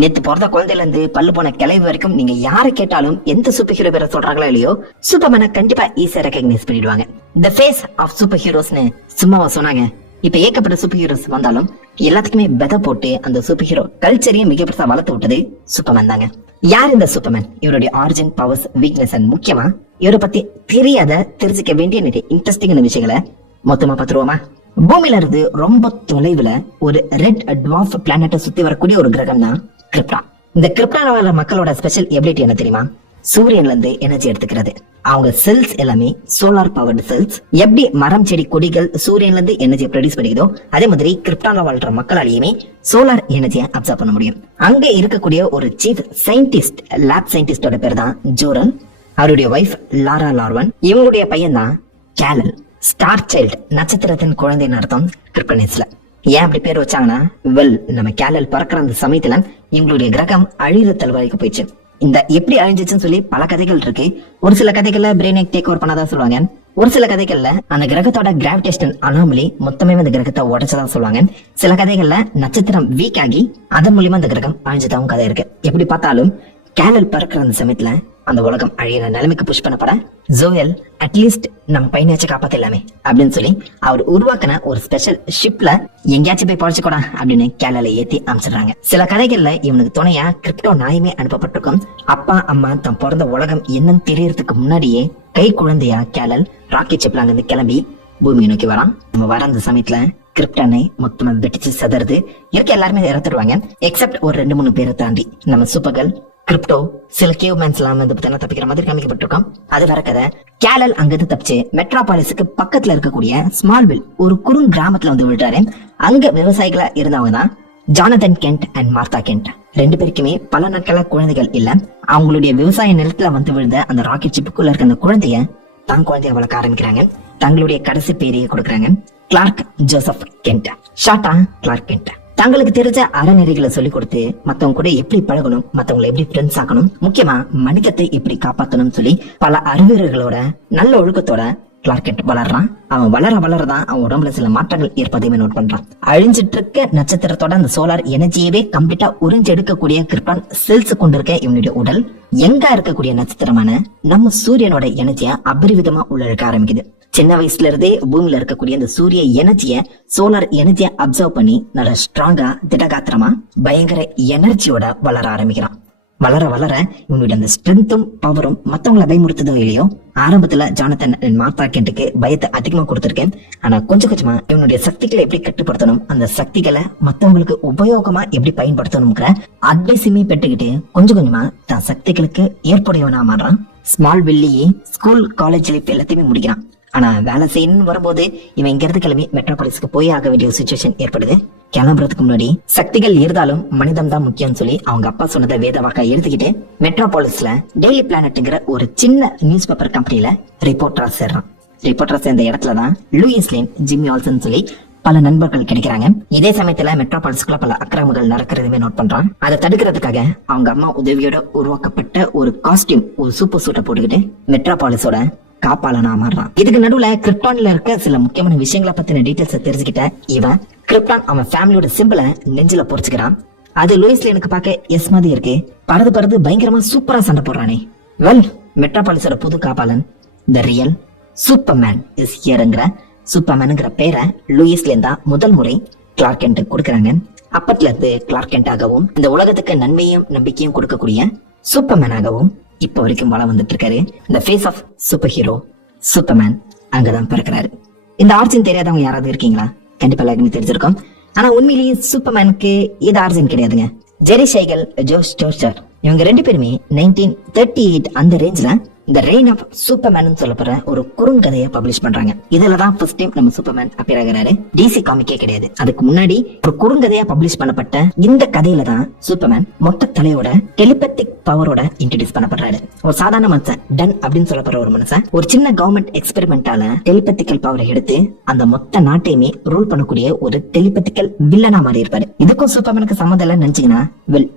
நேத்து பிறந்த குழந்தையில இருந்து பல்லு போன கிளவி வரைக்கும் நீங்க யாரை கேட்டாலும் எந்த சூப்பர் ஹீரோ பேரை சொல்றாங்களோ இல்லையோ சூப்பர்மேனை கண்டிப்பா ஈஸியா ரெகக்னைஸ் பண்ணிடுவாங்க. த ஃபேஸ் ஆஃப் சூப்பர் ஹீரோஸ்னு சும்மாவா சொன்னாங்க. இப்ப ஏகப்பட்ட சூப்பர் ஹீரோஸ் வந்தாலும் எல்லாத்துக்குமே பெத போட்டு அந்த சூப்பர் ஹீரோ கல்ச்சரையும் மிக பெருசா வளர்த்து விட்டது சூப்பர்மேன் தாங்க. யார் இந்த சூப்பர்மேன், இவருடைய ஆரிஜின், பவர்ஸ், வீக்னஸ் அண்ட் முக்கியமா இவரை பத்தி தெரியாத தெரிஞ்சுக்க வேண்டிய நிறைய இன்ட்ரெஸ்டிங்கான விஷயங்களை மொத்தமா பாத்துருவோமா? பூமியில இருந்து ரொம்ப தொலைவுல ஒரு ரெட் டுவார்ஃப் பிளானட்டை சுத்தி வரக்கூடிய ஒரு கிரகம் தான் கிரிப்டான். இந்த கிரிப்டான்ல வர மக்களோட ஸ்பெஷல் எபிலிட்டி என்ன தெரியுமா? சூரியன்ல இருந்து எனர்ஜி எடுத்துக்கிறது. அவங்க செல்ஸ் எல்லாமே சோலார் பவர்டு செல்ஸ். எப்படி மரம், செடி, கொடிகள் சூரியன்ல இருந்து எனர்ஜியை ப்ரொடியூஸ் பண்ணிக்குதோ அதே மாதிரி கிரிப்டான்ல வாழ்ற மக்களாலேயுமே சோலார் எனர்ஜியை அப்சர்வ் பண்ண முடியும். அங்க இருக்கக்கூடிய ஒரு சீஃப் சயின்டிஸ்ட், லேப் சயின்டிஸ்டோட பேர் தான் ஜோரன். அவருடைய வைஃப் லாரா லார்வன். இவங்களுடைய பையன் தான் கேலல். ஸ்டார் சைல்டு, நட்சத்திரத்தின் குழந்தைன்னு அர்த்தம் கிரிப்டனிஸ்ல. ஏன் அப்படி பேர் வச்சாங்கன்னா, நம்ம கேலல் பறக்கிற அந்த சமயத்துல இவங்களுடைய கிரகம் அழிகிற தழுவாய்க்கு போயிடுச்சு. இந்த எப்படி அழிஞ்சிச்சுன்னு சொல்லி பல கதைகள் இருக்கு. ஒரு சில கதைகள்ல பிரெயினை டேக் ஓவர் பண்ணாதான் சொல்லுவாங்க. ஒரு சில கதைகள்ல அந்த கிரகத்தோட கிராவிடேஷன் அனாமலி மொத்தமே அந்த கிரகத்தை உடைச்சதான் சொல்லுவாங்க. சில கதைகள்ல நட்சத்திரம் வீக் ஆகி அதன் மூலியமா அந்த கிரகம் அழிஞ்சதாவும் கதை இருக்கு. எப்படி பார்த்தாலும் கேலல் பறக்கிற அந்த சமயத்துல அந்த உலகம் அழியிற நிலைமைக்கு புஷ் பண்ணப்பட ஜோயல் அட்லீஸ்ட் நம்ம பையனாச்சும் காப்பாத்தலாமே அப்படின்னு சொல்லி அவர் உருவாக்கின ஒரு ஸ்பெஷல் ஷிப்ல எங்கேயாச்சும் போய் பழச்சுக்கூடா அப்படின்னு கேலலை ஏத்தி அமைச்சிடுறாங்க. சில கதைகள்ல இவனுக்கு துணையா கிரிப்டோ நாயுமே அனுப்பப்பட்டிருக்கும். அப்பா அம்மா தான் பிறந்த உலகம் என்னன்னு தெரியறதுக்கு முன்னாடியே கை குழந்தையா கேலல் ராக்கெட் ஷிப்ல அங்கிருந்து கிளம்பி பூமியை நோக்கி வரான். நம்ம வர அந்த சமயத்துல கிரிப்டானை மொத்தமா வெட்டிச்சு சதறது. இருக்க எல்லாருமே இறந்துடுவாங்க எக்ஸப்ட் ஒரு 2-3 பேரை தாண்டி. நம்ம சூப்பர்கள், கிரிப்டோ, சில கேவ்மேன்ஸ் எல்லாம் வந்து தப்பிக்கிற மாதிரி காமிக்கப்பட்டிருக்கோம். அது வர கதை. கேலல் அங்கிருந்து தப்பிச்சு மெட்ரோபாலிஸுக்கு பக்கத்துல இருக்கக்கூடிய ஸ்மால்வில் ஒரு கிராமத்துல வந்து விழுறாரு. அங்க விவசாயிகளா இருந்தவங்க தான் Jonathan Kent and Martha Kent. 2 பேருக்குமே பல நாட்களா குழந்தைகள் இல்ல. அவங்களுடைய விவசாய நிலத்துல வந்து விழுந்த அந்த ராக்கெட் சிப்புக்குள்ள இருக்க அந்த குழந்தைய தான் குழந்தைய வளர்க்க ஆரம்பிக்கிறாங்க. தங்களுடைய கடைசி பேரையே கொடுக்கறாங்க, கிளார்க் ஜோசப் கென்ட், ஷார்ட்டா கிளார்க் கென்ட். தங்களுக்கு தெரிஞ்ச அறநெறிகளை சொல்லிக் கொடுத்து மத்தவங்க கூட எப்படி பழகணும், மத்தவங்களை எப்படி ஃப்ரெண்ட்ஸ் ஆக்கணும், முக்கியமா மனிதத்தை எப்படி காப்பாற்றணும் சொல்லி பல அறிவுரைகளோட நல்ல ஒழுக்கத்தோட கிளார்க் கென்ட் வளர்றான். அவன் வளரதான் அவன் உடம்புல சில மாற்றங்கள் ஏற்பதையுமே நோட் பண்றான். அழிஞ்சிட்டு இருக்க நட்சத்திரத்தோட அந்த சோலார் எனர்ஜியவே கம்ப்ளீட்டா உறிஞ்செடுக்கக்கூடிய கிரிப்டான் செல்ஸ் கொண்டிருக்க இவனுடைய உடல் எங்க இருக்கக்கூடிய நட்சத்திரமான நம்ம சூரியனோட எனர்ஜியா அபரிவிதமா உள்ளிழுக்க ஆரம்பிக்குது. சின்ன வயசுல இருந்தே பூமியில இருக்கக்கூடிய அந்த சூரிய எனர்ஜிய, சோலார் எனர்ஜிய அப்சர்வ் பண்ணி நல்ல ஸ்ட்ராங்கா, திடகாத்திரமா, பயங்கர எனர்ஜியோட வளர ஆரம்பிக்கிறான். வளர இவனுடைய அந்த ஸ்ட்ரென்த்தும் பவரும் மத்தவங்களை பயமுறுத்துதோ இல்லையோ, ஆரம்பத்துல ஜானதன் மார்த்தா கென்ட்டுக்கு பயத்தை அதிகமா கொடுத்திருக்கேன். ஆனா கொஞ்சமா இவனுடைய சக்திகளை எப்படி கட்டுப்படுத்தணும், அந்த சக்திகளை மத்தவங்களுக்கு உபயோகமா எப்படி பயன்படுத்தணும்ங்கிற அட்வைஸுமே பெற்றுக்கிட்டு கொஞ்சமா தன் சக்திகளுக்கு ஏற்புடையவனா மாறான். ஸ்மால் வில்லியே ஸ்கூல், காலேஜ் லைஃப் எல்லாத்தையுமே முடிக்கிறான். ஆனா வேலை செய்யணும்னு வரும்போது இவன் இங்க இருந்து கிளம்பி மெட்ரோபாலிஸ்க்கு போய் ஆக வேண்டிய ஒரு சிச்சுவேஷன் ஏற்படுது. கிளம்புறதுக்கு முன்னாடி சக்திகள் இருந்தாலும் மனிதம் தான் முக்கியம் சொல்லி அவங்க அப்பா சொன்னதை வேதவாக்கா எழுதிக்கிட்டு மெட்ரோபாலிஸ்ல டெய்லி பிளானட்ங்கிற ஒரு சின்ன நியூஸ் பேப்பர் கம்பெனில ரிப்போர்ட்டரா சேர்றான். ரிப்போர்ட்டரா சேர்ந்த இடத்துலதான் லூயிஸ் லேன், ஜிம்மி ஆல்சன் சொல்லி பல நண்பர்கள் கிடைக்கிறாங்க. இதே சமயத்துல மெட்ரோபாலிஸ்க்குள்ள பல அக்கிரமங்கள் நடக்கிறதுமே நோட் பண்றான். அதை தடுக்கிறதுக்காக அவங்க அம்மா உதவியோட உருவாக்கப்பட்ட ஒரு காஸ்டியூம், ஒரு சூப்பர் சூட்டை போட்டுக்கிட்டு மெட்ரோபாலிஸோட காப்பாளனா மாறான். இதுக்கு நடுவுல கிரிப்டான்ல இருக்க சில முக்கியமான விஷயங்களை பத்தின டீடைல்ஸ் தெரிஞ்சுக்கிட்ட இவன் கிரிப்டான் அவன் ஃபேமிலியோட சிம்பிளை நெஞ்சில பொறிச்சுக்கிறான். அது லூயிஸ் லேனுக்கு பார்க்க எஸ் மாதிரி இருக்கு. பறந்து பயங்கரமா சூப்பரா சண்டை போடுறானே. மெட்ரோபாலிஸோட புது காப்பாளன் த ரியல் சூப்பர்மேன் இஸ் ஹியர்ங்கிற சூப்பர்மேனுங்கிற பேரை லூயிஸ் லேன் தான் முதல் முறை கிளார்க் கென்ட் கொடுக்கறாங்க. அப்பத்துல இருந்து கிளார்க் கென்ட்டாகவும் இந்த உலகத்துக்கு நன்மையும் நம்பிக்கையும் கொடுக்கக்கூடிய சூப்பர்மேனாகவும் இப்ப வரைக்கும் வள வந்துட்டு இருக்காரு. இந்த face of super hero Superman அங்கதான் பிறக்கிறாரு. இந்த ஆர்ஜின் தெரியாதவங்க யாராவது இருக்கீங்களா? கண்டிப்பா எல்லாருக்குமே தெரிஞ்சிருக்கும். ஆனா உண்மையிலேயே சூப்பர்மேனுக்கு இது ஆர்ஜின் கிடையாதுங்க. ஜெரி ஷைகல், ஜோஷ் டோஸ்டர் இவங்க 2 பேருமே 1938 அந்த ரேஞ்ச்ல இந்த ரெயின் ஆஃப் சூப்பர்மேன் சொல்லப்படுற ஒரு குறுங்கதையை பப்ளிஷ் பண்றாங்க. இதுலதான் ஃபர்ஸ்ட் டைம் நம்ம சூப்பர்மேன் அப்பியர் ஆகிறாரு. டிசி காமிக்கே கிடையாது. அதுக்கு முன்னாடி ஒரு குறுங்கதையா பப்ளிஷ் பண்ணப்பட்ட இந்த கதையில தான் சூப்பர்மேன் மொத்த தலையோட டெலிபத்திக் பவரோட இன்ட்ரோடியூஸ் பண்ணப்படுறாரு. ஒரு சாதாரண மனுஷன், டன் அப்படின்னு சொல்லப்படுற ஒரு மனுஷன் ஒரு சின்ன கவர்மெண்ட் எக்ஸ்பெரிமெண்டால டெலிபத்திக்கல் பவரை எடுத்து அந்த மொத்த நாட்டையுமே ரூல் பண்ணக்கூடிய ஒரு டெலிபத்திக்கல் வில்லனா மாறி இருப்பாரு. இதுக்கும் சூப்பர்மேனுக்கு சம்மந்தம் இல்லைன்னு நினைச்சீங்கன்னா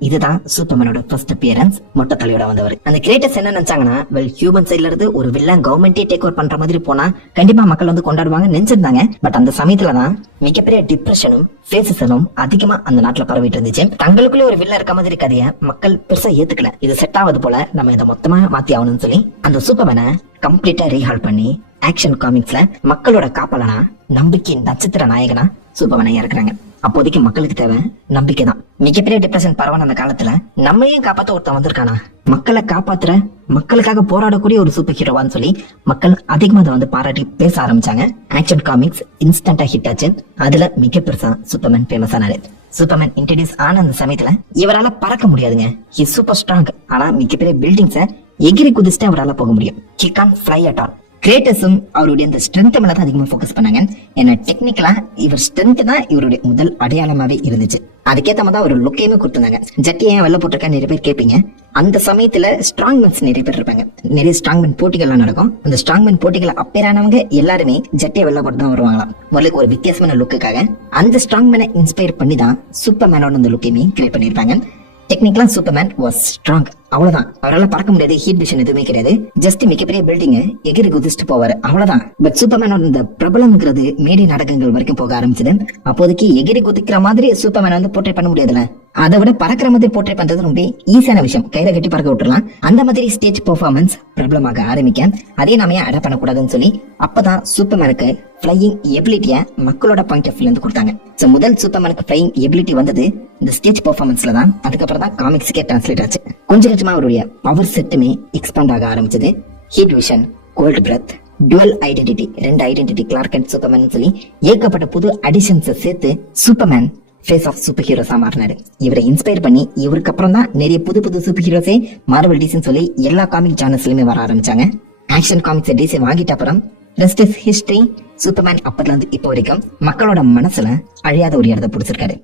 இதுதான் சூப்பர்மேனோட ஃபர்ஸ்ட் அப்பியரன்ஸ் மொட்டை தலையோட வந்தவர். அந்த கிரியேட்டர்ஸ் என்ன நினைச்சாங்கன்னா, வெல் ஹியூமன் சைட்ல இருந்து ஒரு வில்லன் கவர்மெண்டே டேக் ஓவர் பண்ற மாதிரி போனா கண்டிப்பா மக்கள் வந்து கொண்டாடுவாங்க நினைச்சிருந்தாங்க. பட் அந்த சமயத்துலதான் மிகப்பெரிய டிப்ரெஷனும் ஃபேசிசமும் அதிகமா அந்த நாட்டுல பரவிட்டு இருந்துச்சு. தங்களுக்குள்ளே ஒரு வில்லன் இருக்க மாதிரி கதையை மக்கள் பெருசா ஏத்துக்கல. இது செட் ஆவது போல நம்ம இதை மொத்தமா மாத்தி ஆகணும்னு சொல்லி அந்த சூப்பர்மேனை கம்ப்ளீட்டா ரீஹால் பண்ணி ஆக்ஷன் காமிக்ஸ்ல மக்களோட காப்பாளனா, நம்பிக்கையின் நட்சத்திர நாயகனா சூப்பர்மேனை இறக்குறாங்க. அப்போதைக்கு மக்களுக்கு தேவை நம்பிக்கை தான். மிகப்பெரிய டிப்ரெஷன் பரவான அந்த காலத்துல நம்ம ஏன் காப்பாத்த ஒருத்தன் வந்திருக்கானா, மக்களை காப்பாத்துற, மக்களுக்காக போராடக்கூடிய ஒரு சூப்பர் ஹீரோவான்னு சொல்லி மக்கள் அதிகமா அதை வந்து பாராட்டி பேச ஆரம்பிச்சாங்க. ஆக்ஷன் காமிக்ஸ் இன்ஸ்டன்டா ஹிட் ஆச்சு. அதுல மிக பெருசா சூப்பர்மேன் ஃபேமஸ் ஆனாரு. சூப்பர்மேன் இன்ட்ரோடியூஸ் ஆன அந்த சமயத்துல இவரால பறக்க முடியாதுங்க. He super strong. ஆனா மிகப்பெரிய பில்டிங்ஸ எகிரி குதிச்சுட்டு அவரால் போக முடியும். He can't fly at all. கிரியேட்டர்ஸும் அவருடைய அந்த ஸ்ட்ரென்த் மேல தான் அதிகமா ஃபோக்கஸ் பண்ணாங்க. ஏன்னா டெக்னிக்கலா இவர் ஸ்ட்ரென்த் தான் இவருடைய முதல் அடையாளமாவே இருந்துச்சு. அதுக்கேத்த மாதிரி தான் ஒரு லுக்கையுமே கொடுத்திருந்தாங்க. ஜட்டி ஏன் வெளில போட்டிருக்கா நிறைய பேர் கேட்பீங்க. அந்த சமயத்துல ஸ்ட்ராங்மேன்ஸ் நிறைய பேர் இருப்பாங்க. நிறைய ஸ்ட்ராங்மேன் போட்டிகள்லாம் நடக்கும். அந்த ஸ்ட்ராங்மேன் போட்டிகள் அப்பேரானவங்க எல்லாருமே ஜட்டியை வெளில போட்டு தான் வருவாங்களாம். முதல்ல ஒரு வித்தியாசமான லுக்குக்காக அந்த ஸ்ட்ராங்மேனை இன்ஸ்பயர் பண்ணி தான் சூப்பர்மேனோட அந்த லுக்கையுமே கிரியேட் பண்ணிருப்பாங்க. டெக்னிக்கலா சூப்பர்மேன் வாஸ் ஸ்ட்ராங், அவ்வளவுதான். அவரால் பறக்க முடியாது, ஹீட் விஷன் எதுவுமே கிடையாது. ஜஸ்ட் மிகப்பெரிய பில்டிங் எகிரி குதிச்சுட்டு போவாரு, அவ்வளவுதான். பட் சூப்பர்மேனோட இந்த பிரபலம்ங்கிறது மேடை நாடகங்கள் வரைக்கும் போக ஆரம்பிச்சது. அப்போதைக்கு எகிரி குதிக்கிற மாதிரி சூப்பர்மேன் வந்து போர்ட்ரேட் பண்ண முடியாதுல, அதை விட பறக்கிற மாதிரி போர்ட்ரேட் பண்றது ரொம்ப ஈஸியான விஷயம். கையில கட்டி பறக்க விட்டுறலாம். அந்த மாதிரி ஸ்டேஜ் பெர்ஃபார்மன்ஸ் பிரபலமாக ஆரம்பிக்க அதே நாம ஏன் அடாப்ட் பண்ணக்கூடாதுன்னு சொல்லி அப்பதான் சூப்பர்மேனுக்கு ஃபிளையிங் எபிலிட்டிய மக்களோட பாயிண்ட் ஆஃப் வியூல இருந்து கொடுத்தாங்க. சோ முதல் சூப்பர்மேனுக்கு ஃபிளையிங் எபிலிட்டி வந்தது இந்த ஸ்டேஜ் பெர்ஃபார்மன்ஸ்ல தான். அதுக்கப்புறம் தான் காமிக்ஸ்க்கே டிரான்ஸ்லேட் ஆச்சு. கொஞ்சம் கொஞ்சமா அவருடைய பவர் செட்டுமே எக்ஸ்பாண்ட் ஆக ஆரம்பிச்சது. Heat vision, cold breath, dual identity, 2 identity, Clark and Superman சொல்லி ஏகப்பட்ட புது அடிஷன்ஸ் சேர்த்து சூப்பர்மேன் ஃபேஸ் ஆஃப் சூப்பர் ஹீரோஸா மாறினாரு. இவரை இன்ஸ்பயர் பண்ணி இவருக்கு அப்புறம் தான் நிறைய புது புது சூப்பர் ஹீரோஸே மார்வல் டிசின்னு சொல்லி எல்லா காமிக் ஜானர்ஸ்லயுமே வர ஆரம்பிச்சாங்க. ஆக்ஷன் காமிக்ஸ் டிசி வாங்கிட்ட அப்புறம் ரெஸ்ட் இஸ் ஹிஸ்டரி. சூப்பர்மேன் அப்பதுல இருந்து இப்போ வரைக்கும் மக்களோட மனசுல அழியாத ஒரு இடத்தை பிடிச்சிருக்காரு.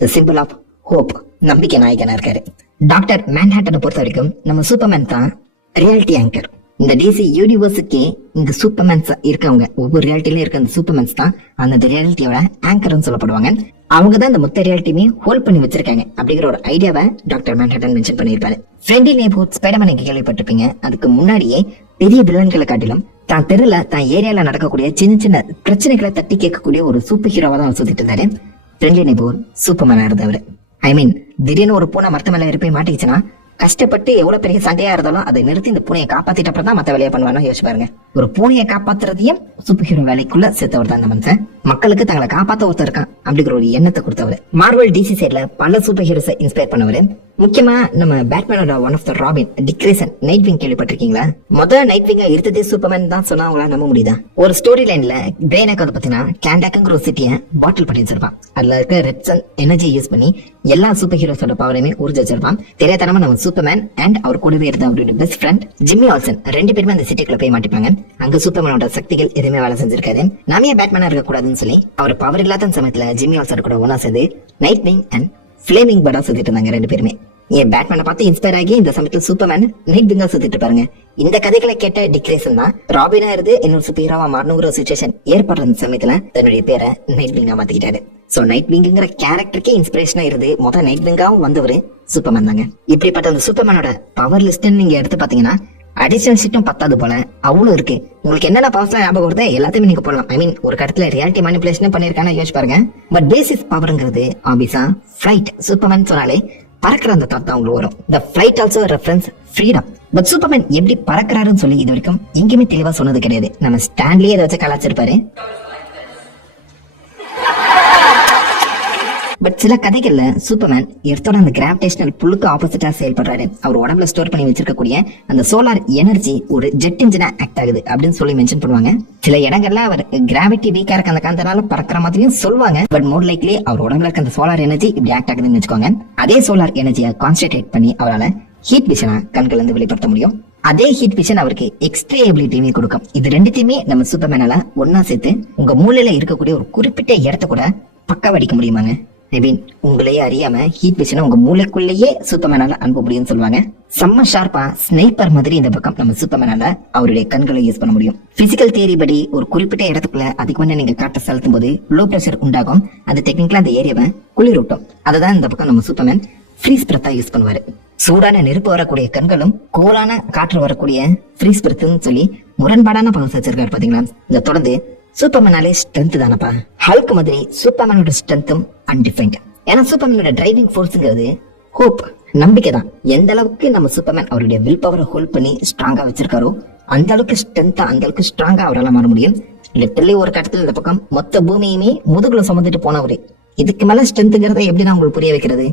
தி சிம்பிள் ஆஃப் ஹோப், நம்பிக்கை நாயகனா இருக்காரு. டாக்டர் மேன்ஹாட்டனை பொறுத்த வரைக்கும் நம்ம சூப்பர்மேன் தான் ரியாலிட்டி ஆங்கர். இந்த டிசி யூனிவர்ஸுக்கே இந்த சூப்பர்மேன்ஸ் இருக்கவங்க, ஒவ்வொரு ரியாலிட்டிலயும் இருக்க அந்த சூப்பர்மேன்ஸ் தான் அந்த ரியாலிட்டியோட ஆங்கர்னு சொல்லப்படுவாங்க. அவங்க தான் இந்த மொத்த ரியாலிட்டியுமே ஹோல்ட் பண்ணி வச்சிருக்காங்க அப்படிங்கிற ஒரு ஐடியாவை டாக்டர் மேன்ஹாட்டன் மென்ஷன் பண்ணியிருப்பாரு. ஃப்ரெண்ட்லி நெய்பர்ஹுட் ஸ்பைடர்மேன் நீங்க கேள்விப்பட்டிருப்பீங்க. அதுக்கு முன்னாடியே பெரிய வில்லன்களை காட்டிலும் தான் தெருல தான் ஏரியால நடக்கக்கூடிய சின்ன சின்ன பிரச்சனைகளை தட்டி கேட்கக்கூடிய ஒரு சூப்பர் ஹீரோவா தான் சுத்திட்டு இருந்தாரு. ஃப்ரெண்ட்லி நெய்பர்ஹுட் சூப்பர்மேனா இருந்தவர். ஐ மீன் திடீர்னு ஒரு பூனை மரத்து மேல இருப்பை மாட்டிக்கிச்சுன்னா கஷ்டப்பட்டு எவ்வளவு பெரிய சண்டையா இருந்தாலும் அதை நிறுத்தி இந்த பூனையை காப்பாத்திட்ட அப்புறம் தான் மத்த வேலையை பண்ணுவாங்க. யோசிச்சு பாருங்க, ஒரு பூனையை காப்பாத்துறதையும் சூப்பர் ஹீரோ வேலைக்குள்ள சேர்த்தவர் தான் இந்த மனுஷன். மக்களுக்கு தங்களை காப்பாத்த ஒருத்தர் இருக்கான் அப்படிங்கிற ஒரு எண்ணத்தை கொடுத்தவர். மார்வல் டிசி சைட்ல பல சூப்பர் ஹீரோஸை இன்ஸ்பயர் பண்ணவர். முக்கியமா நம்ம பேட்மேனோட one of the Robin, Dick Grayson, Nightwing கேள்விப்பட்டிருக்கீங்களா? முதல் நைட் விங்கா இருந்ததே சூப்பர்மேன் தான் சொன்னா அவங்களால நம்ப முடியுதா? ஒரு ஸ்டோரி லைன்ல பிரெயினுக்கு வந்து பாத்தீங்கன்னா கேண்டாக்குங்கிற ஒரு சிட்டியை பாட்டில் பண்ணி வச்சிருப்பான். அதுல இருக்க ரெட் சன் எனர்ஜி யூஸ் பண்ணி எல்லா சூப்பர் ஹீரோஸோட பவரையுமே உறிஞ்சு வச்சிருப்பான். தெரியாதனமா நம்ம சூப்பர்மேன் அண்ட் அவர் கூடவே இருந்த அவருடைய பெஸ்ட் ஃப்ரெண்ட் ஜிம்மி ஆல்சன் 2 பேருமே அந்த சிட்டிக்குள்ள போய் மாட்டிப்பாங்க. அங்க சூப்பர்மேனோட சக்திகள் எதுவுமே வேலை செஞ்சிருக்காரு. நாமே பேட்மேனா இருக்க கூடாதுன்னு சொல்லி அவர் பவர் இல்லாத சமயத்துல ஜிம்மி ஆல்சன் கூட ஒன்னா சேர்ந்து நைட் விங் அண்ட் ஃபிளேமிங் பர்டா சுத்திட்டு இருந்தாங்க 2 பேருமே. ஏன் பேட்மேனை பார்த்து இன்ஸ்பயர் ஆகி இந்த சமயத்தில் சூப்பர்மேன் நைட் விங்கா சுத்திட்டு பாருங்க. இந்த கதைகளை கேட்ட டிக் கிரேசன் தான் ராபினா இருந்து இன்னொரு சூப்பர் ஹீரோவா மாறணுங்கிற சிச்சுவேஷன் ஏற்படுற சமயத்துல தன்னுடைய பேரை நைட் விங்கா மாத்திக்கிட்டாரு. சோ நைட் விங்குங்கிற கேரக்டருக்கே இன்ஸ்பிரேஷனா இருந்து முதல் நைட் விங்காவும் வந்தவரு சூப்பர்மேன் தாங்க. இப்படிப்பட்ட அந்த சூப்பர்மேனோட பவர் லிஸ்ட் நீங்க எடுத்து பாத்தீங்கன்னா அடிஷனல் ஷீட்டும் பத்தாது போல அவ்வளவு இருக்கு. உங்களுக்கு என்னென்ன பவர்ஸ் ஞாபகம் வருது எல்லாத்தையுமே நீங்க போடலாம். ஐ மீன் ஒரு கடத்துல ரியாலிட்டி மேனிபுலேஷன் பண்ணிருக்காங்க யோசிச்சு பாருங்க. பட் பேசிஸ் பவர்ங்கிறது ஆபிஸா ஃபிளைட். சூப்பர்மேன் சொன்னாலே பறக்கிற அந்த தாட் தான் உங்களுக்கு வரும். The flight also reference freedom. But Superman எப்படி பறக்கிறாருன்னு சொல்லி இது வரைக்கும் எங்கேயுமே தெளிவா சொன்னது கிடையாது. நம்ம ஸ்டான்லியே அதை வச்சு கலாச்சிருப்பாரு. பட் சில கதைகள்ல சூப்பர்மேன் எர்த்தோட அந்த கிராவிடேஷனல் புல்லுக்கு ஆப்போசிட்டா செயல்படுறாரு. அவர் உடம்புல ஸ்டோர் பண்ணி வச்சிருக்கக்கூடிய அந்த சோலார் எனர்ஜி ஒரு ஜெட் இன்ஜினா ஆக்ட் ஆகுது அப்படின்னு சொல்லி மென்ஷன் பண்ணுவாங்க. சில இடங்கள்ல அவர் கிராவிட்டி வீக்கா இருக்க அந்த காந்தனால பறக்கிற மாதிரியும் சொல்லுவாங்க. பட் மோர் லைக்லி அவர் உடம்புல இருக்க அந்த சோலார் எனர்ஜி இப்படி ஆக்ட் ஆகுதுன்னு வச்சுக்கோங்க. அதே சோலார் எனர்ஜியை கான்சென்ட்ரேட் பண்ணி அவரால் ஹீட் விஷனா கண்கள் வந்து வெளிப்படுத்த முடியும். அதே ஹீட் விஷன் அவருக்கு எக்ஸ்ட்ரா எபிலிட்டியுமே கொடுக்கும். இது ரெண்டுத்தையுமே நம்ம சூப்பர்மேனால ஒன்னா சேர்த்து உங்க மூளையில இருக்கக்கூடிய ஒரு குறிப்பிட்ட இடத்த கூட பக்கா வடிக்க முடியுமாங்க. ஐ மீன் உங்களையே அறியாம ஹீட் விஷனை உங்க மூளைக்குள்ளேயே சூப்பர்மேனால அனுப்ப முடியும்னு சொல்லுவாங்க. செம்ம ஷார்ப்பா ஸ்னைப்பர் மாதிரி இந்த பக்கம் நம்ம சூப்பர்மேனால அவருடைய கண்களை யூஸ் பண்ண முடியும். பிசிக்கல் தியரி படி ஒரு குறிப்பிட்ட இடத்துக்குள்ள அதிகமான நீங்க காட்ட செலுத்தும் போது லோ பிரஷர் உண்டாகும். அது டெக்னிக்கலா அந்த ஏரியாவை குளிரூட்டும். அதுதான் இந்த பக்கம் நம்ம சூப்பர்மேன் ஃப்ரீஸ் பிரத்தா யூஸ் பண்ணுவாரு. சூடான நெருப்பு வரக்கூடிய கண்களும் கூலான காற்று வரக்கூடிய ஃப்ரீஸ் பிரெத்னு சொல்லி முரண்பாடான பவர்ஸ் வச்சிருக்காரு பாத்தீங்களா. இதை தொடர்ந்து சூப்பர்மேனாலே ஸ்ட்ரென்த் தானப்பா. ஹல்க் மாதிரி சூப்பர்மேனோட ஸ்ட்ரென்த்தும் அன்டிஃபைன்ட். ஏன்னா சூப்பர்மேனோட டிரைவிங் ஃபோர்ஸ்ங்கிறது ஹோப், நம்பிக்கை தான். எந்த அளவுக்கு நம்ம சூப்பர்மேன் அவருடைய வில் பவரை ஹோல்ட் பண்ணி ஸ்ட்ராங்கா வச்சிருக்காரோ அந்த அளவுக்கு ஸ்ட்ரென்த்தா அந்த அளவுக்கு ஸ்ட்ராங்கா அவரால் மாற முடியும். லிட்டரலி ஒரு கட்டத்துல இந்த பக்கம் மொத்த பூமியுமே முதுகுல சுமந்துட்டு போனவரு. இதுக்கு மேல ஸ்ட்ரென்த்ங்கிறத எப்படி நான் உங்களுக்கு புரிய வைக்கிறது?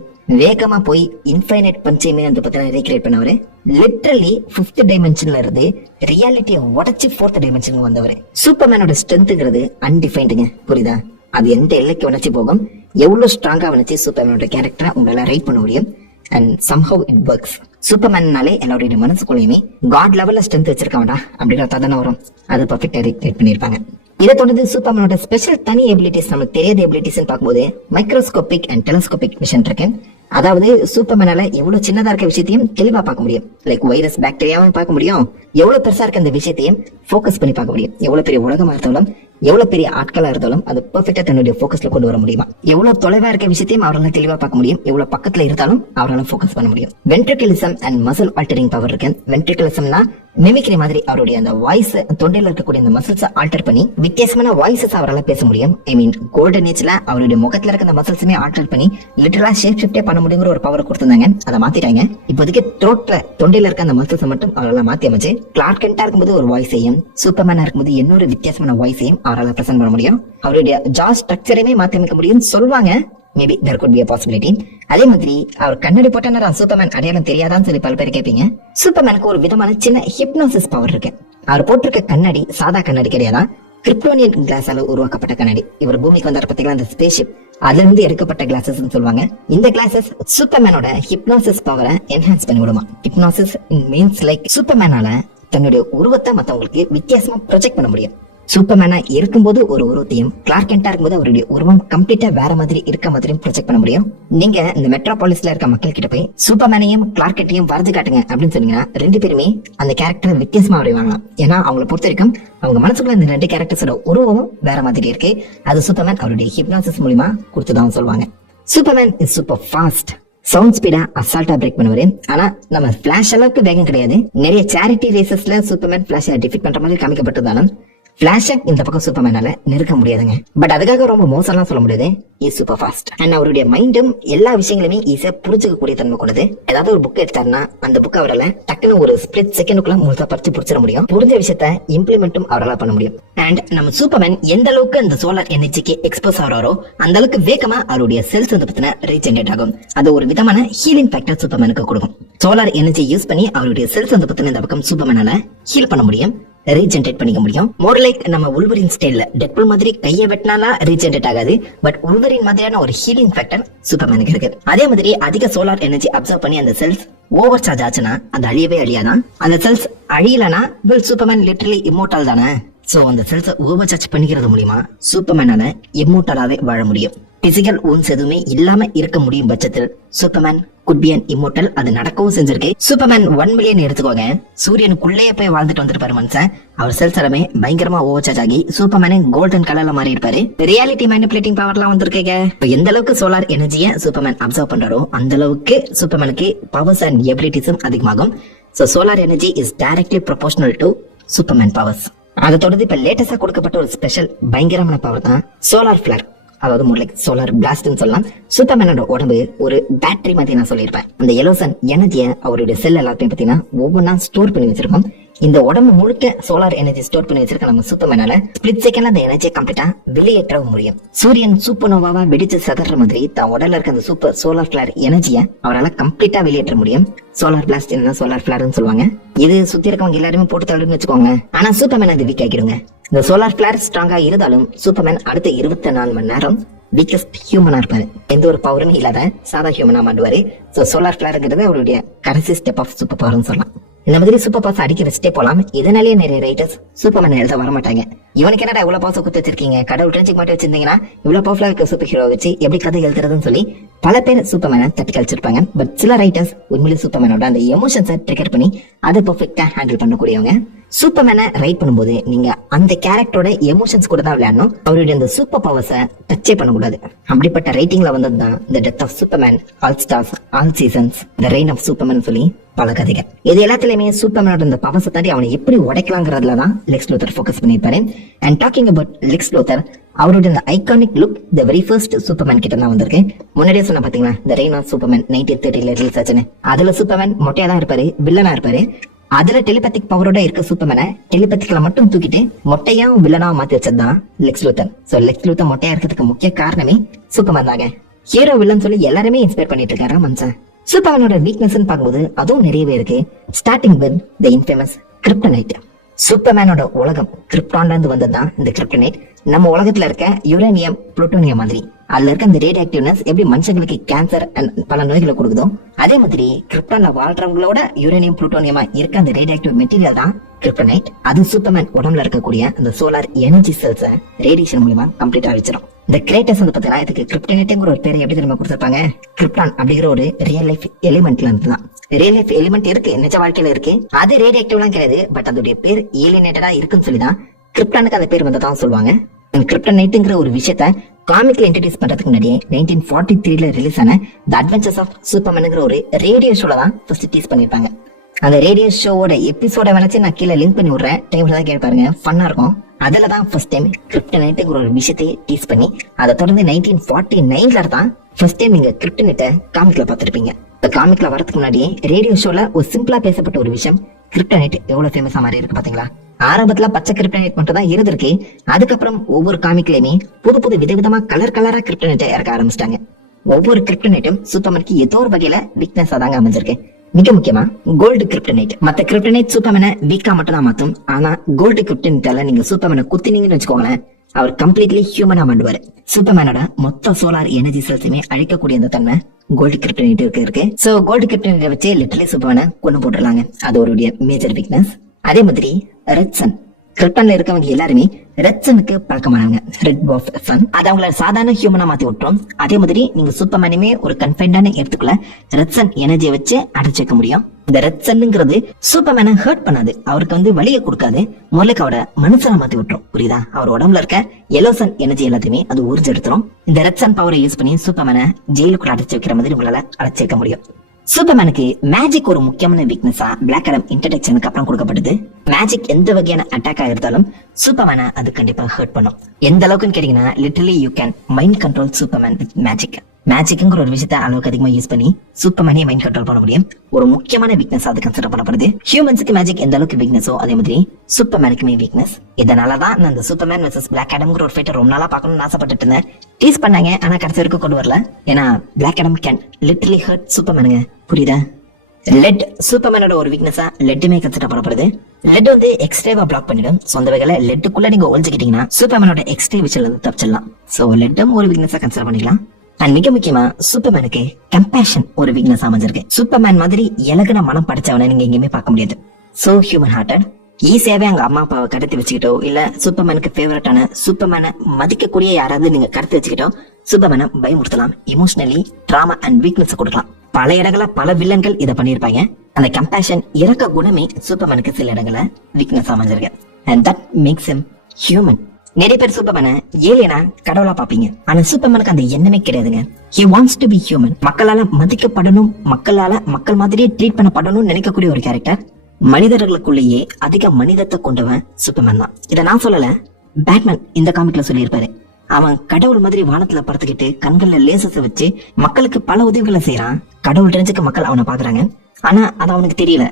வேகமா போய் இன்ஃபைனைட் பஞ்சையுமே அந்த பத்தின ரீக்ரியேட் பண்ணவரு. லிட்டரலி 5th டைமென்ஷன்ல இருந்து ரியாலிட்டியை உடச்சு 4th டைமென்ஷனுக்கு வந்தவரு. சூப்பர்மேனோட ஸ்ட்ரென்த்ங்கிறது அன்டிஃபைன்டுங்க, புரியுதா? அது எந்த எல்லைக்கு வணைச்சு போகும், எவ்வளவு ஸ்ட்ராங்கா வணைச்சு சூப்பர்மேனோட கேரக்டரை உங்களால ரைட் பண்ண முடியும். And somehow it works. சூப்பர்மேன்னாலே எல்லாருடைய மனசுக்குள்ளேயுமே காட் லெவல்ல ஸ்ட்ரென்த் வச்சிருக்காங்கடா அப்படின்ற தானே வரும். அது பர்ஃபெக்டா ரீக்ரியேட் பண்ணிருப்பாங்க. இதை தொடர்ந்து சூப்பர்மேனோட ஸ்பெஷல் தனி எபிலிட்டிஸ், நமக்கு தெரியாத எபிலிட்டிஸ் பார்க்கும்போது மைக்ரோஸ்கோபிக் அண்ட் டெலஸ்கோபிக் மிஷன் இருக்கு. அதாவது சூப்பர்மேனால எவ்வளவு சின்னதா இருக்க விஷயத்தையும் தெளிவா பார்க்க முடியும். லைக் வைரஸ், பாக்டீரியாவும் பார்க்க முடியும். எவ்வளவு பெருசா இருக்க அந்த விஷயத்தையும் போக்கஸ் பண்ணி பார்க்க முடியும். எவ்வளவு பெரிய உலகமா இருந்தாலும் எவ்வளவு பெரிய ஆட்களா இருந்தாலும் அது பெர்ஃபெக்ட்டா தன்னுடைய போக்கஸ்ல கொண்டு வர முடியுமா. எவ்வளவு தொலைவா இருக்க விஷயத்தையும் அவரால் தெளிவா பார்க்க முடியும். எவ்வளவு பக்கத்துல இருந்தாலும் அவரால் போக்கஸ் பண்ண முடியும். வென்ட்ரிகலிசம் அண்ட் மசில் ஆல்டரிங் பவர் இருக்கு. வென்ட்ரிகலிசம்னா மிமிக்ரி மாதிரி அவருடைய அந்த வாய்ஸ், தொண்டையில இருக்கக்கூடிய அந்த மசில்ஸ் ஆல்டர் பண்ணி வித்தியாசமான வாய்ஸஸ் அவரால் பேச முடியும். ஐ மீன் கோல்டன் ஏஜ்ல அவருடைய முகத்துல இருக்க அந்த மசில்ஸுமே ஆல்டர் பண்ணி லிட்டரலா ஷேப் ஷிஃப்டே பண்ண முடியுங்கிற ஒரு பவர் கொடுத்திருந்தாங்க. அதை மாத்திட்டாங்க. இப்போதைக்கு த்ரோட்ல தொண்டையில இருக்க அந்த மசில்ஸ் மட்டும் அவரால் மாத்தி அமைச்சு கிளார்க் கென்ட்டா இருக்கும்போது ஒரு வாய்ஸையும், சூப்பர்மேனா இருக்கும்போது இன்னொரு வித்தியாசமான வாய்ஸையும் அவரால் பிரசன்ட் பண்ண முடியும். அவருடைய ஜா ஸ்ட்ரக்சரையுமே மாத்தி அமைக்க முடியும் சொல்லுவாங்க. Maybe there could be a possibility. அதே மாதிரி அவர் கண்ணாடி போட்டானா சூப்பர்மேன் அடையாளம் தெரியாதான்னு சொல்லி பல பேர் கேட்பீங்க. சூப்பர்மேனுக்கு ஒரு விதமான சின்ன ஹிப்னோசிஸ் பவர் இருக்கு. அவர் போட்டிருக்க கண்ணாடி சாதா கண்ணாடி கிடையாதா, கிரிப்டோனியன் கிளாஸால உருவாக்கப்பட்ட கண்ணாடி. இவர் பூமிக்கு வந்தார் பாத்தீங்களா, அந்த ஸ்பேஸ்ஷிப், அதுல இருந்து எடுக்கப்பட்ட கிளாஸஸ் சொல்லுவாங்க. இந்த கிளாஸஸ் சூப்பர்மேனோட ஹிப்னோசிஸ் பவரை என்ஹான்ஸ் பண்ணி விடுமா. ஹிப்னோசிஸ் மீன்ஸ் லைக் சூப்பர்மேனால தன்னுடைய உருவத்தை மத்தவங்களுக்கு வித்தியாசமா ப்ரொஜெக்ட் பண்ண முடியும். சூப்பர்மேனா இருக்கும்போது ஒரு உருவத்தையும், கிளார்க் கென்ட்டா இருக்கும்போது அவருடைய உருவம் கம்ப்ளீட்டா வேற மாதிரி இருக்க மாதிரியும் ப்ரொஜெக்ட் பண்ண முடியும். நீங்க இந்த மெட்ரோபாலிஸ்ல இருக்க மக்கள் கிட்ட போய் சூப்பர்மேனையும் கிளார்க் கென்ட்டையும் வரைஞ்சு காட்டுங்க அப்படின்னு சொன்னீங்கன்னா 2 பேருமே அந்த கேரக்டர் வித்தியாசமா வரைவாங்களாம். ஏன்னா அவங்களை பொறுத்த வரைக்கும் அவங்க மனசுக்குள்ள இந்த 2 கேரக்டர்ஸோட உருவமும் வேற மாதிரி இருக்கு. அது சூப்பர்மேன் அவருடைய ஹிப்னாசிஸ் மூலமா கொடுத்துதான் சொல்லுவாங்க. Superman is super fast. Sound speedo அசால்ட்டா பிரேக் பண்ணுவாரு. ஆனா நம்ம பிளாஷ் அளவுக்கு வேகம் கிடையாது. நிறைய சேரிட்டி ரேசஸ்ல சூப்பர்மேன் பிளாஷை டிஃபீட் பண்ற மாதிரி காமிக்கப்பட்டதாலும் பிளாஷ் இந்த பக்கம் சூப்பர்மேனால நெருக்க முடியாதுங்க. பட் அதுக்காக ரொம்ப மோசம்லாம் சொல்ல முடியாது. Is super fast. அண்ட் அவருடைய மைண்டும் எல்லா விஷயங்களுமே ஈஸியா புரிஞ்சுக்க கூடிய தன்மை கொண்டது. ஏதாவது ஒரு புக் எடுத்தாருன்னா அந்த புக் அவரால் டக்குன்னு ஒரு ஸ்பிளிட் செகண்டுக்குள்ள முழுசா பறிச்சு புடிச்சிட முடியும். புரிஞ்ச விஷயத்த இம்ப்ளிமெண்ட்டும் அவரால் பண்ண முடியும். அண்ட் நம்ம சூப்பர்மேன் எந்த அளவுக்கு அந்த சோலார் எனர்ஜிக்கு எக்ஸ்போஸ் ஆகிறாரோ அந்த அளவுக்கு வேகமா அவருடைய செல்ஸ் வந்து பத்தின ரீஜெனரேட் ஆகும். அது ஒரு விதமான ஹீலிங் ஃபேக்டர் சூப்பர்மேனுக்கு கொடுக்கும். சோலார் எனர்ஜி யூஸ் பண்ணி அவருடைய செல்ஸ் வந்து பத்தின இந்த பக்கம் சூப்பர்மேனால ஹீல் பண்ண முடியும், ரீஜெனரேட் பண்ணிக்க முடியும். மோர் லைக் நம்ம உல்வரின் ஸ்டைல்ல டெட்பூல் மாதிரி கையை வெட்டினாலா ரீஜெனரேட் ஆகாது. பட் உல்வரின் மாதிரியான ஒரு ஹீலிங் ஃபேக்டர் சூப்பர்மேனுக்கு இருக்கு. அதே மாதிரி அதிக சோலார் எனர்ஜி அப்சர்வ் பண்ணி அந்த செல்ஸ் ஓவர் சார்ஜ் ஆச்சுன்னா அது அழியவே அழியாதான். அந்த செல்ஸ் அழியலனா சூப்பர்மேன் லிட்டரலி இம்மோர்டல் தானே. சோ அந்த செல்ஸ் ஓவர் சார்ஜ் பண்ணிக்கிறது மூலமா சூப்பர்மேனால இம்மோர்டலாவே வாழ முடியும். பிசிக்கல் ஊன்ஸ் எதுவுமே இல்லாம இருக்க முடியும் பட்சத்தில் Superman could be an immortal. அது நடக்கவும் செஞ்சிருக்கு. சூப்பர்மேன் 1 மில்லியன் எடுத்துக்கோங்க. சூரியனுக்குள்ளேயே போய் வாழ்ந்துட்டு வந்துருப்பாரு மனுஷன். அவர் செல்ஸ் எல்லாமே பயங்கரமா ஓவர் சார்ஜ் ஆகி சூப்பர்மேனே கோல்டன் கலர்ல மாறி இருப்பாரு. ரியாலிட்டி மேனிபுலேட்டிங் பவர்லாம் வந்திருக்கீங்க. எந்த அளவுக்கு சோலார் எனர்ஜியை சூப்பர்மேன் அப்சர்வ் பண்றாரோ அந்த அளவுக்கு சூப்பர்மேனுக்கு பவர்ஸ் அண்ட் எபிலிட்டிஸும் அதிகமாகும். So solar energy is directly proportional to Superman powers. அதை தொடர்ந்து இப்ப லேட்டஸ்டா கொடுக்கப்பட்ட ஒரு ஸ்பெஷல் பயங்கரமான பவர் தான் சோலார் பிளர். அதாவது சோலார் பிளாஸ்ட்னு சொல்லலாம். சூப்பர்மேனோட உடம்பு ஒரு பேட்டரி மாதிரி நான் சொல்லியிருப்பேன். அந்த எலோசன் எனர்ஜியை அவருடைய செல் எல்லாத்தையும் பாத்தீங்கன்னா ஒவ்வொன்னா ஸ்டோர் பண்ணி வச்சிருக்கோம். இந்த உடம்பு முழுக்க சோலார் எனர்ஜி ஸ்டோர் பண்ணி வச்சிருக்க நம்ம சூப்பர்மேனால ஸ்பிளிட் செகண்ட்ல அந்த எனர்ஜியை கம்ப்ளீட்டா வெளியேற்றவும் முடியும். சூரியன் சூப்பர்னோவாவா வெடிச்சு சதற மாதிரி தான் உடல்ல இருக்க அந்த சூப்பர் சோலார் பிளர் எனர்ஜியை அவரால் கம்ப்ளீட்டா வெளியேற்ற முடியும். சோலார் பிளாஸ்ட் என்ன சோலார் பிளர்னு சொல்லுவாங்க. இது சுத்தி இருக்கவங்க எல்லாருமே போட்டு தள்ளுன்னு வச்சுக்கோங்க. ஆனா சூப்பர்மேன் அது வீக் ஆக்கிடுங்க. இந்த சோலார் பிளர் ஸ்ட்ராங்கா இருந்தாலும் சூப்பர்மேன் அடுத்த 24 மணி நேரம் வீக்கஸ்ட் ஹியூமனா இருப்பாரு. எந்த ஒரு பவருமே இல்லாத சாதா ஹியூமனா மாட்டுவாரு. சோலார் பிளர்ங்கிறது அவருடைய கடைசி ஸ்டெப் ஆஃப் சூப்பர் பவர்னு சொல்லலாம். இந்த மாதிரி சூப்பர் பவர்ஸ் அடிக்க வச்சுட்டே போலாம். இதனாலேயே நிறைய ரைட்டர்ஸ் சூப்பர்மேன் எழுத வர மாட்டாங்க. இவனுக்கு என்னடா இவ்வளவு பவர்ஸ் குத்து வச்சிருக்கீங்க, கடவுள் தெரிஞ்சுக்க மாட்டே வச்சிருந்தீங்கன்னா இவ்வளவு பவர்ஃபுல்லா இருக்க சூப்பர் ஹீரோ வச்சு எப்படி கதை எழுதுறதுன்னு சொல்லி பல பேர் சூப்பர்மேனை தட்டி கழிச்சிருப்பாங்க. பட் சில ரைட்டர்ஸ் உண்மையிலே சூப்பர்மேனோட அந்த எமோஷன்ஸை ட்ரிகர் பண்ணி அதை பெர்ஃபெக்ட்டா ஹேண்டில் பண்ணக்கூடியவங்க. சூப்பர்மேனை ரைட் பண்ணும்போது நீங்க அந்த கேரக்டரோட எமோஷன்ஸ் கூட தான் விளையாடணும், அவருடைய அந்த சூப்பர் பவர்ஸை டச்சே பண்ணக்கூடாது. அப்படிப்பட்ட ரைட்டிங்ல வந்தது தான் the death of Superman, all stars, all seasons, the reign of Superman சொல்லி பல கதைகள். இது எல்லாத்துலயுமே சூப்பர்மேனோட அந்த பவர்ஸை தாண்டி அவனை எப்படி உடைக்கலாங்கிறதுல தான் லெக்ஸ் லூத்தர் ஃபோக்கஸ் பண்ணியிருப்பாரு. And talking about Lex Luthor, அவருடைய அந்த iconic look the very first Superman கிட்ட தான் வந்திருக்கு. முன்னாடியே சொன்ன பாத்தீங்களா the reign of Superman 1930 release ஆச்சுன்னு. அதுல சூப்பர்மேன் மொட்டையா தான் இருப்பாரு, வில்லனா இருப்பாரு. அதுல டெலிபத்திக் பவரோட இருக்க சூப்பர்மேனை டெலிபத்திக்ல மட்டும் தூக்கிட்டு மொட்டையா வில்லனா மாத்தி வச்சதுதான் Lex Luthor. So Lex Luthor மொட்டையா இருக்கிறதுக்கு முக்கிய காரணமே சூப்பர்மேன் தாங்க. ஹீரோ வில்லன் சொல்லி எல்லாருமே இன்ஸ்பயர் பண்ணிட்டு இருக்காரு மனுஷன். சூப்பர்மேனோட வீக்னஸ் பார்க்கும்போது அதுவும் நிறையவே இருக்கு. Starting with the infamous kryptonite. சூப்பர்மேனோட உலகம் கிரிப்டான்ல இருந்து வந்ததுதான் இந்த கிரிப்டனைட். நம்ம உலகத்துல இருக்க யுரேனியம், புளூட்டோனியம் மாதிரி அதுல இருக்க அந்த ரேடியோஆக்டிவ்னஸ் எப்படி மனுஷங்களுக்கு கேன்சர் அண்ட் பல நோய்களை கொடுக்குதோ, அதே மாதிரி கிரிப்டான்ல வாழ்றவங்களோட யுரேனியம், புளூட்டோனியமா இருக்க அந்த ரேடியோஆக்டிவ் மெட்டீரியல் தான் கிரிப்டனைட். அது சூப்பர்மேன் உடம்புல இருக்கக்கூடிய அந்த சோலார் எனர்ஜி செல்ஸை ரேடியேஷன் மூலமா கம்ப்ளீட்டா அழிச்சிடும். இந்த கிரேட்டஸ் வந்து பாத்தீங்கன்னா இதுக்கு கிரிப்டனைட்ங்கிற ஒரு பேரை எப்படி தெரியுமா கொடுத்திருப்பாங்க? கிரிப்டான் அப்படிங்கிற ஒரு ரியல் லைஃப் எலிமெண்ட்ல இருந்து தான். ரியல் லைஃப் எலிமெண்ட் இருக்கு, நிஜ வாழ்க்கையில இருக்கு, அது ரேடியோஆக்டிவ்லாம் கிடையாது. பட் அதோடைய பேர் ஏலியனேட்டடா இருக்குன்னு சொல்லிதான் கிரிப்டானுக்கு அந்த பேர் வந்ததான் சொல்லுவாங்க. கிரிப்டனைட்ங்கிற ஒரு விஷயத்த காமிக்ல இன்ட்ரோடியூஸ் பண்றதுக்கு முன்னாடியே 1943 ரிலீஸ் ஆன தி அட்வென்ச்சர்ஸ் ஆஃப் சூப்பர்மேன்ங்கிற ஒரு ரேடியோ ஷோல தான் ஃபர்ஸ்ட் டீஸ் பண்ணிருப்பாங்க. அந்த ரேடியோ ஷோவோட எபிசோட வச்சு நான் கீழே லிங்க் பண்ணி விடுறேன், டைம்ல தான் கேட்பாருங்க, ஃபன்னா இருக்கும். அதுலதான் ஃபர்ஸ்ட் டைம் கிரிப்டனைட்ங்கிற ஒரு விஷயத்தை டீஸ் பண்ணி அதை தொடர்ந்து 1949 தான் ஃபர்ஸ்ட் டைம் நீங்க கிரிப்டனைட்டை காமிக்ல பார்த்திருப்பீங்க. காமிக்ல வரதுக்கு முன்னாடியே ரேடியோ ஷோல ஒரு சிம்பிளா பேசப்பட்ட ஒரு விஷயம் கிரிப்டனைட் எவ்வளவு ஃபேமஸா மாறி இருக்கு பாத்தீங்களா? ஆரம்பத்துல பச்சை கிரிப்டனைட் மட்டும் தான் இருந்திருக்கு. அதுக்கப்புறம் ஒவ்வொரு காமிக்லயுமே புது புது விதவிதமா கலரா கிரிப்டனைட்டை இறக்க ஆரம்பிச்சிட்டாங்க. ஒவ்வொரு கிரிப்டனைட்டும் சூப்பர்மேனுக்கு ஏதோ ஒரு வகையில வீக்னஸ் தாங்க அமைஞ்சிருக்கு. மிக முக்கியமா கோல்டு கிரிப்டனைட். மத்த கிரிப்டனைட் சூப்பர்மேனை வீக்கா மட்டும் தான் மாத்தும். ஆனா கோல்டு கிரிப்டனைட்டால நீங்க சூப்பர்மேனை குத்தினீங்கன்னு வச்சுக்கோங்களேன், அவர் கம்ப்ளீட்லி ஹியூமனா மாண்டுவாரு. சூப்பர்மேனோட மொத்த சோலார் எனர்ஜி செல்ஸுமே அழிக்கக்கூடிய அந்த தன்மை கோல்டு கிரிப்டனைட் இருக்கு. சோ கோல்டு கிரிப்டனைட்டை வச்சு லிட்டரலி சூப்பர்மேனை கொண்டு போட்டுடலாங்க. அது அவருடைய மேஜர் வீக்னஸ். அதே மாதிரி ரெட் சன். கிரிப்டான்ல இருக்கவங்க எல்லாருமே ரெட் சனுக்கு பழக்கமானவங்க. ரெட் டார்க் சன் அது அவங்கள சாதாரண ஹியூமனா மாத்தி விட்டுரும். அதே மாதிரி நீங்க சூப்பர்மேனுமே ஒரு கன்ஃபைன்டான இடத்துக்குள்ள ரெட் சன் எனர்ஜியை வச்சு அடைச்சு வைக்க முடியும். இந்த ரெட் சன்ங்கிறது சூப்பர்மேனை ஹர்ட் பண்ணாது, அவருக்கு வந்து வலியை கொடுக்காது, முதலுக்கு அவரை மனுஷனா மாத்தி விட்டுரும். புரியுதா? அவர் உடம்புல இருக்க எல்லோ சன் எனர்ஜி எல்லாத்தையுமே அது உறிஞ்சு எடுத்துரும். இந்த ரெட் சன் பவரை யூஸ் பண்ணி சூப்பர்மேனை ஜெயிலுக்குள்ள அடைச்சு வைக்கிற மாதிரி உங்களால அடைச்சு வைக்க முடியும். சூப்பர்மேனுக்கு மேஜிக் ஒரு முக்கியமான வீக்னஸா பிளாக் ஆடம் இன்ட்ரடக்ஷனுக்கு அப்புறம் கொடுக்கப்பட்டது. மேஜிக் எந்த வகையான அட்டாக்கா இருந்தாலும் சூப்பர்மேனை அது கண்டிப்பா ஹர்ட் பண்ணும். எந்த அளவுக்குன்னு கேட்டீங்கன்னா literally you can mind control Superman with magic. மேஜிக்ங்கிற ஒரு விஷயத்தை அளவுக்கு அதிகமா யூஸ் பண்ணி சூப்பர்மேனே மைண்ட் கண்ட்ரோல் பண்ண முடியும். ஒரு முக்கியமான வீக்னஸ் அது கன்சிடர் பண்ணப்படுது. ஹியூமன்ஸுக்கு மேஜிக் எந்த அளவுக்கு வீக்னஸோ அதே மாதிரி சூப்பர்மேனுக்குமே வீக்னஸ். இதனாலதான் நான் இந்த சூப்பர்மேன் வெர்சஸ் பிளாக் ஆடம்ங்கிற ஒரு ஃபைட்டை ரொம்ப நாளா பார்க்கணும்னு ஆசைப்பட்டு இருந்தேன். டீஸ் பண்ணாங்க, ஆனா கடைசி வரைக்கும் கொண்டு வரல. ஏன்னா Black Adam can literally hurt சூப்பர்மேனுங்க. புரியுதா? லெட் சூப்பர்மேனோட ஒரு வீக்னஸா லெட்டுமே கன்சிடர் பண்ணப்படுது. லெட் வந்து எக்ஸ்ட்ரேவா பிளாக் பண்ணிடும். சொந்த வகையில லெட்டுக்குள்ள நீங்க ஒழிஞ்சுக்கிட்டீங்கன்னா சூப்பர்மேனோட எக்ஸ்ட்ரே விஷயத்துல இருந்து தப்பிச்சிடலாம். சோ லெட்டும் ஒரு வீக்னஸா கன்சிடர் பண்ணிக்கலாம். அண்ட் மிக முக்கியமா சூப்பர்மேனுக்கு கம்பேஷன் ஒரு வீக்னஸ் அமைஞ்சிருக்கு. சூப்பர்மேன் மாதிரி இலகுன மனம் படைச்சவனை நீங்க எங்கேயுமே பார்க்க முடியாது. So human hearted. ஈஸியாவே அங்க அம்மா அப்பாவை கடத்தி வச்சுக்கிட்டோ இல்ல சூப்பர்மேனுக்கு ஃபேவரட்டான சூப்பர்மேனை மதிக்கக்கூடிய யாராவது நீங்க கடத்தி வச்சுக்கிட்டோ சூப்பர்மேனை பயமுறுத்தலாம். எமோஷனலி டிராமா அண்ட் வீக்னஸ் கொடுக்கலாம். பல இடங்கள பல வில்லன்கள் இதை பண்ணிருப்பாங்க. அந்த கம்பேஷன் இறக்க குணமே சூப்பர்மேனுக்கு சில இடங்கள வீக்னஸ் அமைஞ்சிருக்கு. And that makes him human. நிறைய பேர் சூப்பர்மேனை ஏலியனா கடவுளா பாப்பீங்க. ஆனா சூப்பர்மேனுக்கு அந்த எண்ணமே கிடையாதுங்க. He wants to be human. மக்களால மதிக்கப்படணும், மக்கள் மாதிரியே ட்ரீட் பண்ணப்படணும்னு நினைக்கக்கூடிய ஒரு கேரக்டர். மனிதர்களுக்குள்ளேயே அதிக மனிதத்தை கொண்டவன் சூப்பர்மேன் தான். இதை நான் சொல்லல, பேட்மேன் இந்த காமிக்ல சொல்லியிருப்பாரு. அவன் கடவுள் மாதிரி வானத்துல பறந்துகிட்டு கண்கள்ல லேசஸ வச்சு மக்களுக்கு பல உதவிகளை செய்யறான். கடவுள் தெரிஞ்சுக்க மக்கள் அவனை பாக்குறாங்க, ஆனா அது அவனுக்கு தெரியல.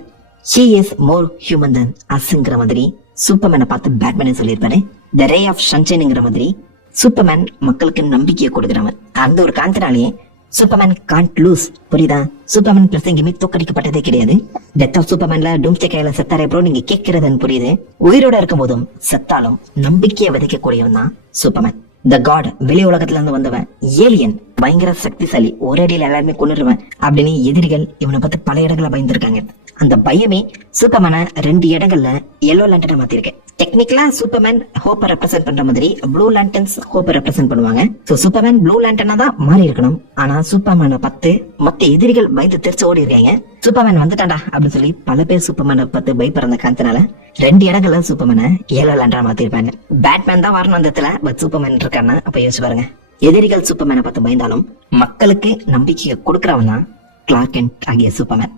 He is more human than usங்கிற மாதிரி சூப்பர்மேனை பார்த்து பேட்மேன் சொல்லியிருப்பாரு. The ray of sunshine மாதிரி சூப்பர்மேன் மக்களுக்கு நம்பிக்கையை கொடுக்கிறவன். அந்த ஒரு காரணத்தினாலேயே சூப்பர்மேன் காண்ட் லூஸ். புரியுதா? சூப்பர்மேன் பிளஸ் எங்கேயுமே தோக்கடிக்கப்பட்டதே கிடையாது. டெத் ஆஃப் சூப்பர்மேன்ல டூம்ஸ்டே கையில செத்தாரே ப்ரோ நீங்க கேட்கிறதுன்னு புரியுது. உயிரோட இருக்கும் போதும் செத்தாலும் நம்பிக்கையை விதைக்கக்கூடியவன் தான் சூப்பர்மேன். த காட் வெளி உலகத்துல இருந்து வந்தவன், ஏலியன், பயங்கர சக்திசாலி, ஒரே அடியில் எல்லாருமே கொண்டுருவன் அப்படின்னு எதிரிகள் இவனை பார்த்து பல இடங்களை பயந்துருக்காங்க. அந்த பயமே சூப்பர்மேனை 2 இடங்கள்ல எல்லோ லேண்டனை மாத்திருக்கேன். டெக்னிக்கலா சூப்பர்மேன் ஹோப்பை ரெப்ரசென்ட் பண்ற மாதிரி ப்ளூ லேண்டன்ஸ் ஹோப்பை ரெப்ரசென்ட் பண்ணுவாங்க. சோ சூப்பர்மேன் ப்ளூ லேண்டனா தான் மாறி இருக்கணும். ஆனா சூப்பர்மேனை பார்த்து மத்த எதிரிகள் பயந்து தெரிச்சு ஓடி இருக்காங்க. சூப்பர்மேன் வந்துட்டான்டா அப்படின்னு சொல்லி பல பேர் சூப்பர்மேனை பார்த்து பயப்படுற காரணத்தினால 2 இடங்கள்ல சூப்பர்மேனை எல்லோ லேண்டனா மாத்திருப்பாங்க. பேட்மேன் தான் வரணும் அந்த இடத்துல, பட் சூப்பர்மேன் இருக்கான்னு அப்ப யோசிச்சு பாருங்க. எதிரிகள் சூப்பர்மேனை பார்த்து பயந்தாலும் மக்களுக்கு நம்பிக்கையை கொடுக்கறவன் தான் கிளார்க் கென்ட் ஆகிய சூப்பர்மேன்.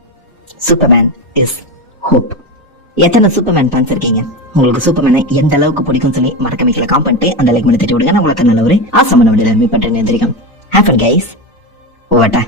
Superman is hope. எத்தனை சூப்பர்மேன் ஃபேன்ஸ் இருக்கீங்க? உங்களுக்கு சூப்பர்மேனை எந்த அளவுக்கு பிடிக்கும் சொல்லி மறக்காம கீழே காமெண்ட் பண்ணிட்டு அந்த லைக் பண்ணி தட்டி விடுங்க. நான் உங்களுக்கு நல்ல ஒரு ஆசமான வீடியோல மீட் பண்றேன். Have fun guys. ஓவர்டா.